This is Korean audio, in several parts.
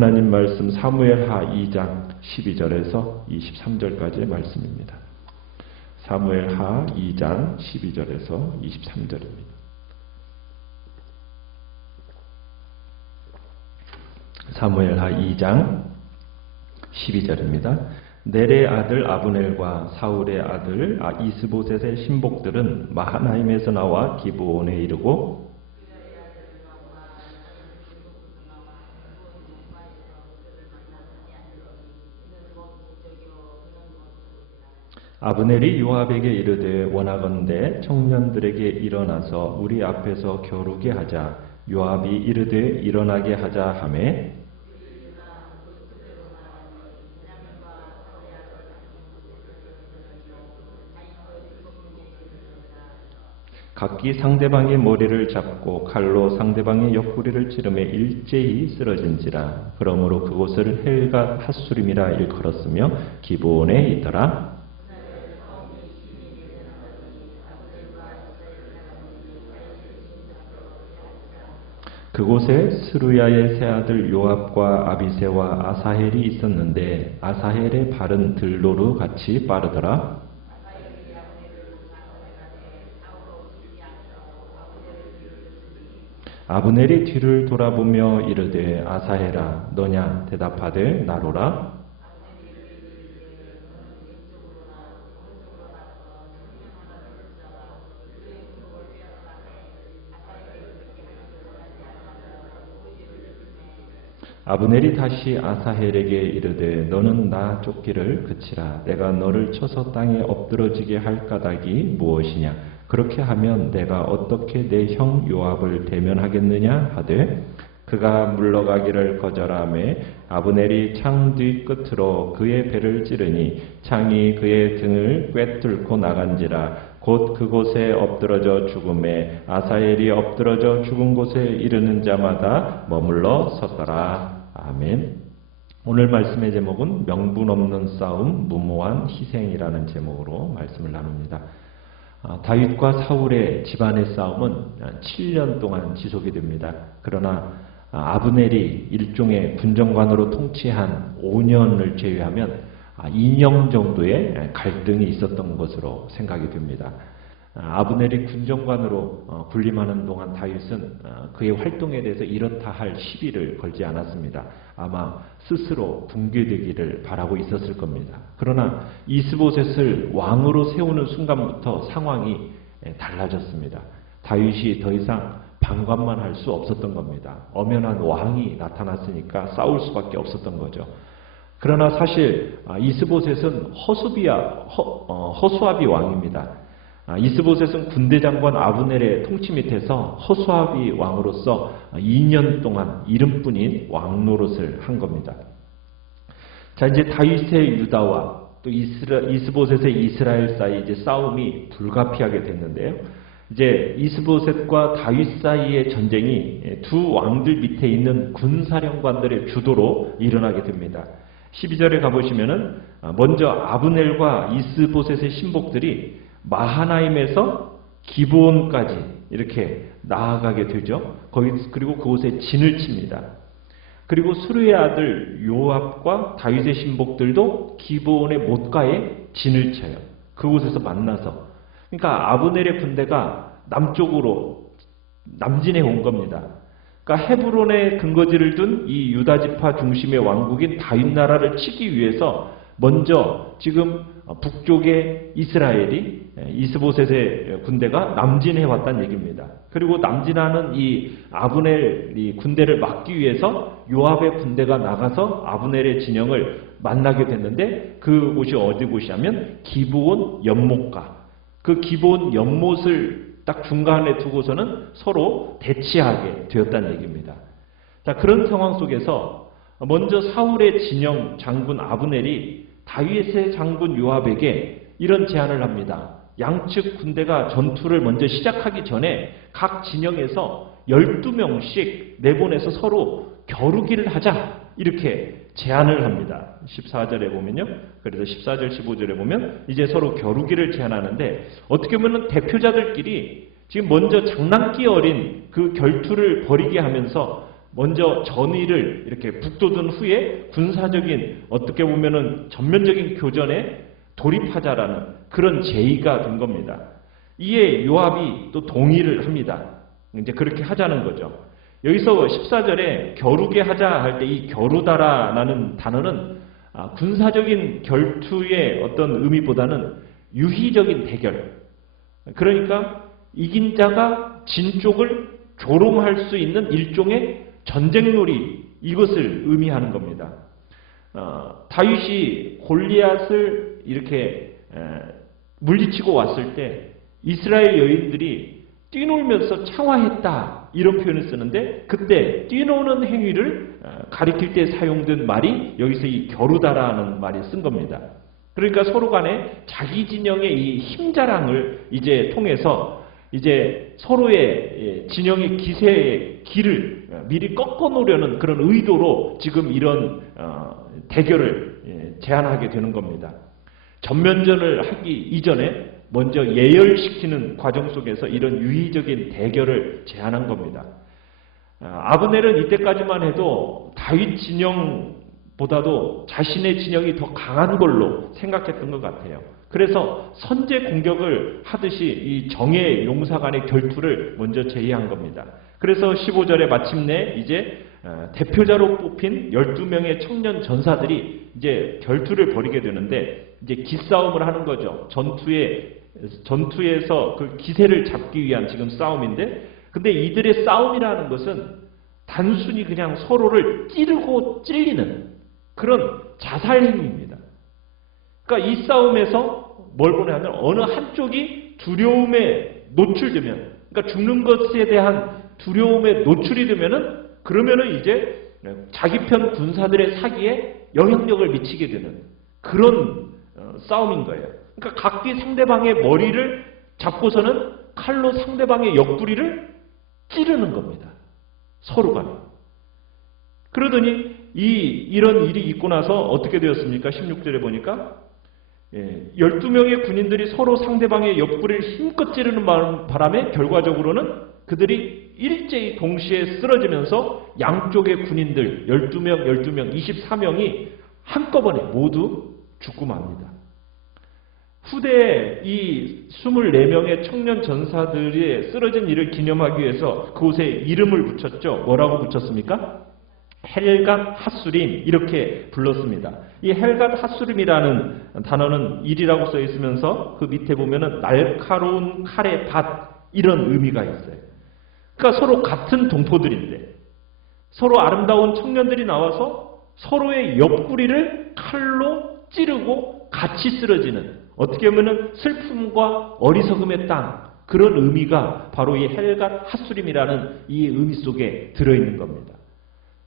하나님 말씀 사무엘하 2장 12절에서 23절까지의 말씀입니다. 사무엘하 2장 12절에서 23절입니다. 사무엘하 2장 12절입니다. 넬의 아들 아브넬과 사울의 아들 이스보셋의 신복들은 마하나임에서 나와 기브온에 이르고 아브넬이 요압에게 이르되 원하건대 청년들에게 일어나서 우리 앞에서 겨루게 하자. 요압이 이르되 일어나게 하자 하매 각기 상대방의 머리를 잡고 칼로 상대방의 옆구리를 찌르매 일제히 쓰러진지라. 그러므로 그곳을 헬가 핫수림이라 일컬었으며 기브온에 있더라. 그곳에 스루야의 세 아들 요압과 아비새와 아사헬이 있었는데 아사헬의 발은 들노루 같이 빠르더라. 아브넬이 뒤를 돌아보며 이르되 아사헬아 너냐 대답하되 나로라. 아브넬이 다시 아사헬에게 이르되 너는 나 쫓기를 그치라. 내가 너를 쳐서 땅에 엎드러지게 할 까닭이 무엇이냐. 그렇게 하면 내가 어떻게 내 형 요압을 대면하겠느냐 하되 그가 물러가기를 거절하며 아브넬이 창 뒤끝으로 그의 배를 찌르니 창이 그의 등을 꿰뚫고 나간지라. 곧 그곳에 엎드러져 죽음에 아사헬이 엎드러져 죽은 곳에 이르는 자마다 머물러 섰더라. 아멘. 오늘 말씀의 제목은 명분 없는 싸움, 무모한 희생이라는 제목으로 말씀을 나눕니다. 다윗과 사울의 집안의 싸움은 7년 동안 지속이 됩니다. 그러나 아브넬이 일종의 군정관으로 통치한 5년을 제외하면 2년 정도의 갈등이 있었던 것으로 생각이 됩니다. 아브넬이 군정관으로 군림하는 동안 다윗은 그의 활동에 대해서 이렇다 할 시비를 걸지 않았습니다. 아마 스스로 붕괴되기를 바라고 있었을 겁니다. 그러나 이스보셋을 왕으로 세우는 순간부터 상황이 달라졌습니다. 다윗이 더 이상 방관만 할 수 없었던 겁니다. 엄연한 왕이 나타났으니까 싸울 수밖에 없었던 거죠. 그러나 사실 이스보셋은 허수아비 왕입니다. 이스보셋은 군대 장관 아브넬의 통치 밑에서 허수아비 왕으로서 2년 동안 이름뿐인 왕 노릇을 한 겁니다. 자, 이제 다윗의 유다와 또 이스보셋의 이스라엘 사이 이제 싸움이 불가피하게 됐는데요. 이제 이스보셋과 다윗 사이의 전쟁이 두 왕들 밑에 있는 군사령관들의 주도로 일어나게 됩니다. 12절에 가보시면은 먼저 아브넬과 이스보셋의 신복들이 마하나임에서 기브온까지 이렇게 나아가게 되죠. 그리고 그곳에 진을 칩니다. 그리고 수르의 아들 요압과 다윗의 신복들도 기브온의 못가에 진을 쳐요. 그곳에서 만나서. 그러니까 아브넬의 군대가 남쪽으로 남진해 온 겁니다. 그러니까 헤브론에 근거지를 둔 이 유다 지파 중심의 왕국인 다윗 나라를 치기 위해서 먼저 지금 북쪽의 이스라엘이 이스보셋의 군대가 남진해 왔다는 얘기입니다. 그리고 남진하는 이 아브넬 군대를 막기 위해서 요압의 군대가 나가서 아브넬의 진영을 만나게 됐는데 그곳이 어디 곳이냐면 기브온 연못가. 그 기브온 연못을 딱 중간에 두고서는 서로 대치하게 되었다는 얘기입니다. 자, 그런 상황 속에서 먼저 사울의 진영 장군 아브넬이 다윗의 장군 요압에게 이런 제안을 합니다. 양측 군대가 전투를 먼저 시작하기 전에 각 진영에서 12명씩 내보내서 서로 겨루기를 하자 이렇게 제안을 합니다. 14절에 보면요. 그래서 14절 15절에 보면 이제 서로 겨루기를 제안하는데 어떻게 보면 대표자들끼리 지금 먼저 장난기 어린 그 결투를 벌이게 하면서 먼저 전의를 이렇게 북돋은 후에 군사적인 어떻게 보면은 전면적인 교전에 돌입하자라는 그런 제의가 된 겁니다. 이에 요압이 또 동의를 합니다. 이제 그렇게 하자는 거죠. 여기서 14절에 겨루게 하자 할 때 이 겨루다라는 단어는 군사적인 결투의 어떤 의미보다는 유희적인 대결. 그러니까 이긴 자가 진 쪽을 조롱할 수 있는 일종의 전쟁놀이, 이것을 의미하는 겁니다. 다윗이 골리앗을 이렇게 물리치고 왔을 때 이스라엘 여인들이 뛰놀면서 창화했다, 이런 표현을 쓰는데, 그때 뛰노는 행위를 가리킬 때 사용된 말이 여기서 이 겨루다라는 말이 쓴 겁니다. 그러니까 서로 간에 자기 진영의 이 힘자랑을 이제 통해서 이제 서로의 진영의 기세의 길을 미리 꺾어 놓으려는 그런 의도로 지금 이런 대결을 제안하게 되는 겁니다. 전면전을 하기 이전에 먼저 예열시키는 과정 속에서 이런 유의적인 대결을 제안한 겁니다. 아브넬은 이때까지만 해도 다윗 진영보다도 자신의 진영이 더 강한 걸로 생각했던 것 같아요. 그래서 선제 공격을 하듯이 이 정예 용사 간의 결투를 먼저 제의한 겁니다. 그래서 15절에 마침내 이제 대표자로 뽑힌 12명의 청년 전사들이 이제 결투를 벌이게 되는데, 이제 기싸움을 하는 거죠. 전투에서 그 기세를 잡기 위한 지금 싸움인데, 근데 이들의 싸움이라는 것은 단순히 그냥 서로를 찌르고 찔리는 그런 자살 행위입니다. 그러니까 이 싸움에서 뭘 보냐면 어느 한쪽이 두려움에 노출되면, 그러니까 죽는 것에 대한 두려움에 노출이 되면은, 그러면은 이제 자기 편 군사들의 사기에 영향력을 미치게 되는 그런 싸움인 거예요. 그러니까 각기 상대방의 머리를 잡고서는 칼로 상대방의 옆구리를 찌르는 겁니다. 서로가. 그러더니 이런 일이 있고 나서 어떻게 되었습니까? 16절에 보니까 12명의 군인들이 서로 상대방의 옆구리를 힘껏 찌르는 바람에 결과적으로는 그들이 일제히 동시에 쓰러지면서 양쪽의 군인들 12명, 24명이 한꺼번에 모두 죽고 맙니다. 후대에 이 24명의 청년 전사들이 쓰러진 일을 기념하기 위해서 그곳에 이름을 붙였죠. 뭐라고 붙였습니까? 헬갓 핫수림, 이렇게 불렀습니다. 이 헬갓 핫수림이라는 단어는 일이라고 써 있으면서 그 밑에 보면은 날카로운 칼의 밭, 이런 의미가 있어요. 그러니까 서로 같은 동포들인데 서로 아름다운 청년들이 나와서 서로의 옆구리를 칼로 찌르고 같이 쓰러지는, 어떻게 보면 슬픔과 어리석음의 땅, 그런 의미가 바로 이 헬갓 핫수림이라는 이 의미 속에 들어있는 겁니다.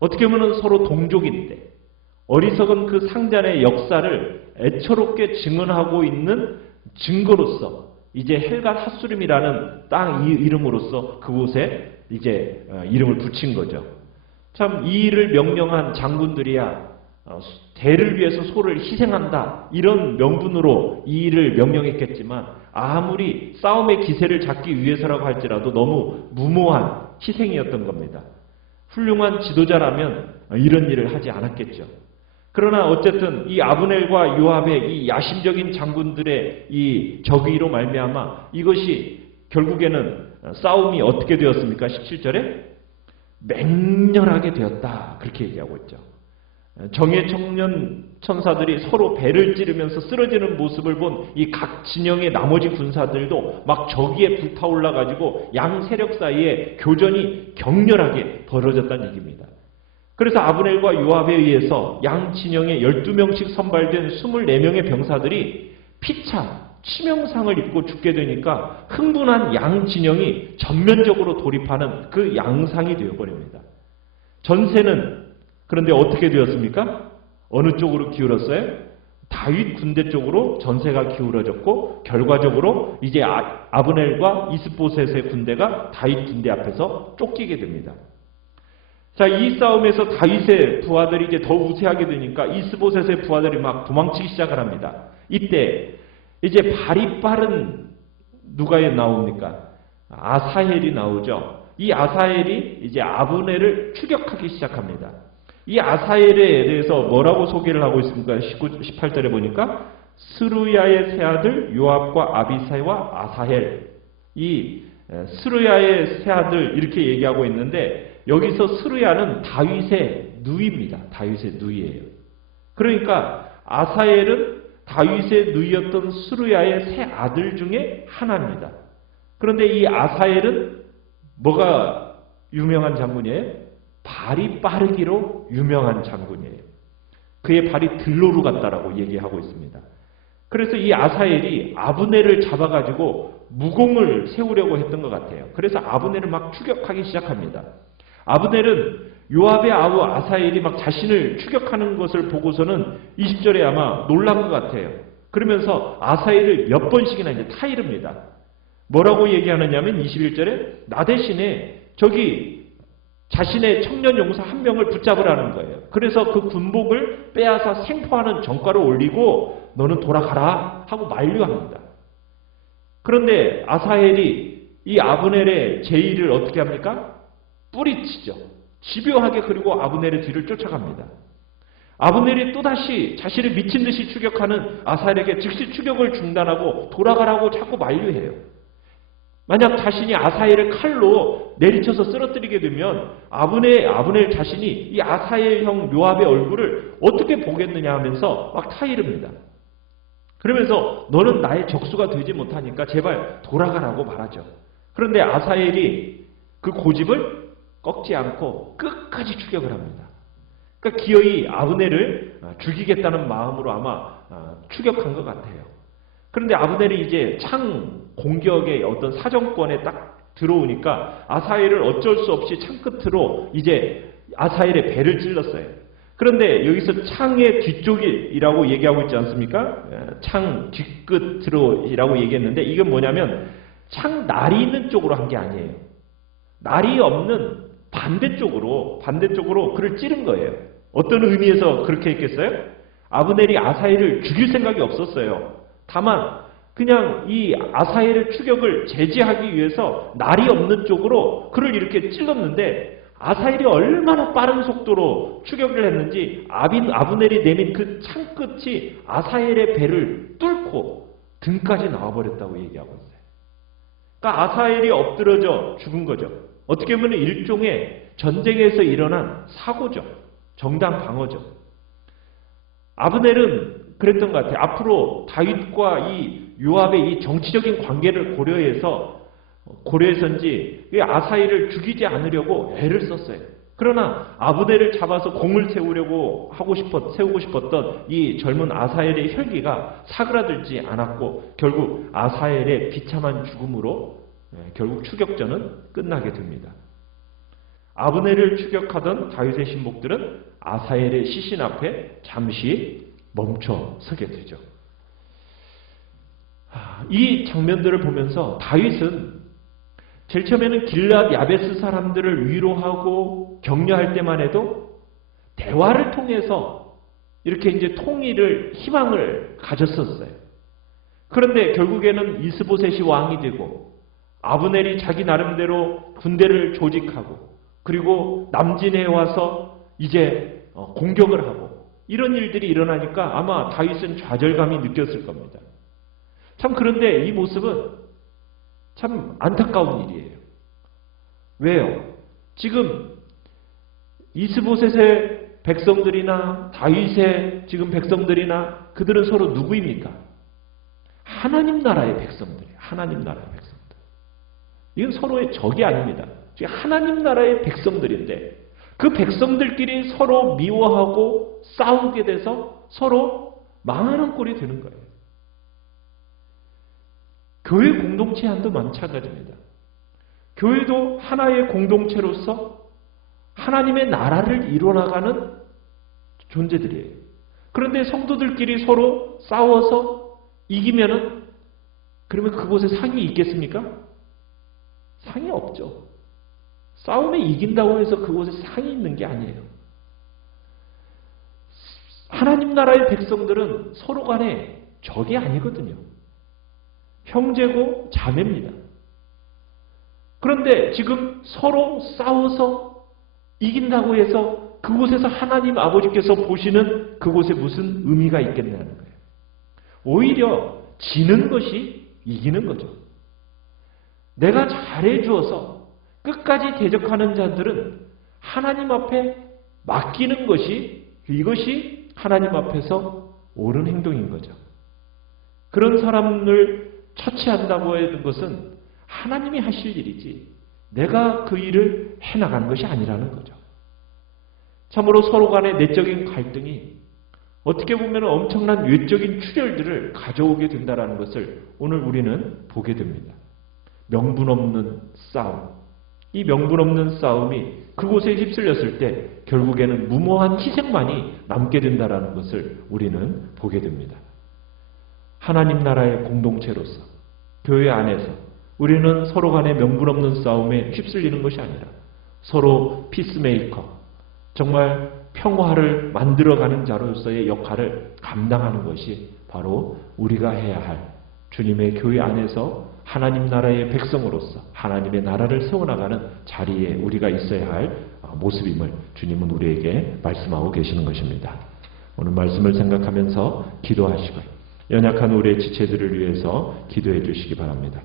어떻게 보면 서로 동족인데 어리석은 그 상잔의 역사를 애처롭게 증언하고 있는 증거로서 이제 헬갓 핫수림이라는 땅 이름으로서 그곳에 이제 이름을 붙인 거죠. 참 이 일을 명령한 장군들이야 대를 위해서 소를 희생한다, 이런 명분으로 이 일을 명령했겠지만 아무리 싸움의 기세를 잡기 위해서라고 할지라도 너무 무모한 희생이었던 겁니다. 훌륭한 지도자라면 이런 일을 하지 않았겠죠. 그러나 어쨌든 이 아브넬과 요압의 이 야심적인 장군들의 이 적의로 말미암아 이것이 결국에는 싸움이 어떻게 되었습니까? 17절에 맹렬하게 되었다, 그렇게 얘기하고 있죠. 정예 청년 천사들이 서로 배를 찌르면서 쓰러지는 모습을 본 이 각 진영의 나머지 군사들도 막 저기에 불타올라 가지고 양 세력 사이에 교전이 격렬하게 벌어졌다는 얘기입니다. 그래서 아브넬과 요압에 의해서 양 진영에 12명씩 선발된 24명의 병사들이 피차 치명상을 입고 죽게 되니까 흥분한 양 진영이 전면적으로 돌입하는 그 양상이 되어버립니다. 전세는 그런데 어떻게 되었습니까? 어느 쪽으로 기울었어요? 다윗 군대 쪽으로 전세가 기울어졌고, 결과적으로 이제 아브넬과 이스보셋의 군대가 다윗 군대 앞에서 쫓기게 됩니다. 자, 이 싸움에서 다윗의 부하들이 이제 더 우세하게 되니까 이스보셋의 부하들이 막 도망치기 시작을 합니다. 이때 이제 발이 빠른 누가 나옵니까? 아사헬이 나오죠. 이 이 아사엘이 이제 아브넬을 추격하기 시작합니다. 이 아사엘에 대해서 뭐라고 소개를 하고 있습니까? 18절에 보니까 스루야의 세 아들 요압과 아비사이와 아사헬, 이 스루야의 세 아들 이렇게 얘기하고 있는데 여기서 스루야는 다윗의 누이입니다. 다윗의 누이예요. 그러니까 아사헬은 다윗의 누이였던 스루야의 세 아들 중에 하나입니다. 그런데 이 아사헬은 뭐가 유명한 장군이에요? 발이 빠르기로 유명한 장군이에요. 그의 발이 들로루 같다라고 얘기하고 있습니다. 그래서 이 아사엘이 아브넬을 잡아가지고 무공을 세우려고 했던 것 같아요. 그래서 아브넬을 막 추격하기 시작합니다. 아브넬은 요압의 아우 아사엘이 막 자신을 추격하는 것을 보고서는 20절에 아마 놀란 것 같아요. 그러면서 아사엘을 몇 번씩이나 이제 타이릅니다. 뭐라고 얘기하느냐면 21절에 나 대신에 저기 자신의 청년 용사 한 명을 붙잡으라는 거예요. 그래서 그 군복을 빼앗아 생포하는 전과를 올리고 너는 돌아가라 하고 만류합니다. 그런데 아사헬이 이 아브넬의 제의를 어떻게 합니까? 뿌리치죠. 집요하게 그리고 아브넬의 뒤를 쫓아갑니다. 아브넬이 또다시 자신을 미친 듯이 추격하는 아사헬에게 즉시 추격을 중단하고 돌아가라고 자꾸 만류해요. 만약 자신이 아사헬을 칼로 내리쳐서 쓰러뜨리게 되면 아브넬 자신이 이 아사헬 형 요압의 얼굴을 어떻게 보겠느냐 하면서 막 타이릅니다. 그러면서 너는 나의 적수가 되지 못하니까 제발 돌아가라고 말하죠. 그런데 아사헬이 그 고집을 꺾지 않고 끝까지 추격을 합니다. 그러니까 기어이 아브넬을 죽이겠다는 마음으로 아마 추격한 것 같아요. 그런데 아브넬이 이제 창 공격의 어떤 사정권에 딱 들어오니까 아사헬을 어쩔 수 없이 창 끝으로 이제 아사헬의 배를 찔렀어요. 그런데 여기서 창의 뒤쪽이라고 얘기하고 있지 않습니까? 창 뒤끝으로라고 얘기했는데 이건 뭐냐면 창 날이 있는 쪽으로 한 게 아니에요. 날이 없는 반대쪽으로 그를 찌른 거예요. 어떤 의미에서 그렇게 했겠어요? 아브넬이 아사헬을 죽일 생각이 없었어요. 다만 그냥 이 아사헬의 추격을 제지하기 위해서 날이 없는 쪽으로 그를 이렇게 찔렀는데 아사헬이 얼마나 빠른 속도로 추격을 했는지 아브넬이 내민 그 창끝이 아사헬의 배를 뚫고 등까지 나와버렸다고 얘기하고 있어요. 그러니까 아사헬이 엎드러져 죽은 거죠. 어떻게 보면 일종의 전쟁에서 일어난 사고죠. 정당 방어죠. 아브넬은 그랬던 것 같아요. 앞으로 다윗과 이 요압의 이 정치적인 관계를 고려해서인지 아사헬을 죽이지 않으려고 애를 썼어요. 그러나 아브넬을 잡아서 공을 세우고 싶었던 이 젊은 아사헬의 혈기가 사그라들지 않았고 결국 아사헬의 비참한 죽음으로 결국 추격전은 끝나게 됩니다. 아브넬을 추격하던 다윗의 신복들은 아사헬의 시신 앞에 잠시 멈춰 서게 되죠. 이 장면들을 보면서 다윗은 제일 처음에는 길앗 야베스 사람들을 위로하고 격려할 때만 해도 대화를 통해서 이렇게 이제 통일을 희망을 가졌었어요. 그런데 결국에는 이스보셋이 왕이 되고 아브넬이 자기 나름대로 군대를 조직하고 그리고 남진에 와서 이제 공격을 하고 이런 일들이 일어나니까 아마 다윗은 좌절감이 느꼈을 겁니다. 참 그런데 이 모습은 참 안타까운 일이에요. 왜요? 지금 이스보셋의 백성들이나 다윗의 지금 백성들이나 그들은 서로 누구입니까? 하나님 나라의 백성들이에요. 하나님 나라의 백성들. 이건 서로의 적이 아닙니다. 하나님 나라의 백성들인데 그 백성들끼리 서로 미워하고 싸우게 돼서 서로 망하는 꼴이 되는 거예요. 교회 공동체 안도 마찬가지입니다. 교회도 하나의 공동체로서 하나님의 나라를 이뤄나가는 존재들이에요. 그런데 성도들끼리 서로 싸워서 이기면은 그러면 그곳에 상이 있겠습니까? 상이 없죠. 싸움에 이긴다고 해서 그곳에 상이 있는 게 아니에요. 하나님 나라의 백성들은 서로 간에 적이 아니거든요. 형제고 자매입니다. 그런데 지금 서로 싸워서 이긴다고 해서 그곳에서 하나님 아버지께서 보시는 그곳에 무슨 의미가 있겠냐는 거예요. 오히려 지는 것이 이기는 거죠. 내가 잘해주어서 끝까지 대적하는 자들은 하나님 앞에 맡기는 것이, 이것이 하나님 앞에서 옳은 행동인 거죠. 그런 사람을 처치한다고 하는 것은 하나님이 하실 일이지 내가 그 일을 해나가는 것이 아니라는 거죠. 참으로 서로 간의 내적인 갈등이 어떻게 보면 엄청난 외적인 출혈들을 가져오게 된다는 것을 오늘 우리는 보게 됩니다. 명분 없는 싸움. 이 명분 없는 싸움이 그곳에 휩쓸렸을 때 결국에는 무모한 희생만이 남게 된다는 것을 우리는 보게 됩니다. 하나님 나라의 공동체로서 교회 안에서 우리는 서로 간의 명분 없는 싸움에 휩쓸리는 것이 아니라 서로 피스메이커, 정말 평화를 만들어가는 자로서의 역할을 감당하는 것이 바로 우리가 해야 할 주님의 교회 안에서 하나님 나라의 백성으로서 하나님의 나라를 세워나가는 자리에 우리가 있어야 할 모습임을 주님은 우리에게 말씀하고 계시는 것입니다. 오늘 말씀을 생각하면서 기도하시고 연약한 우리의 지체들을 위해서 기도해 주시기 바랍니다.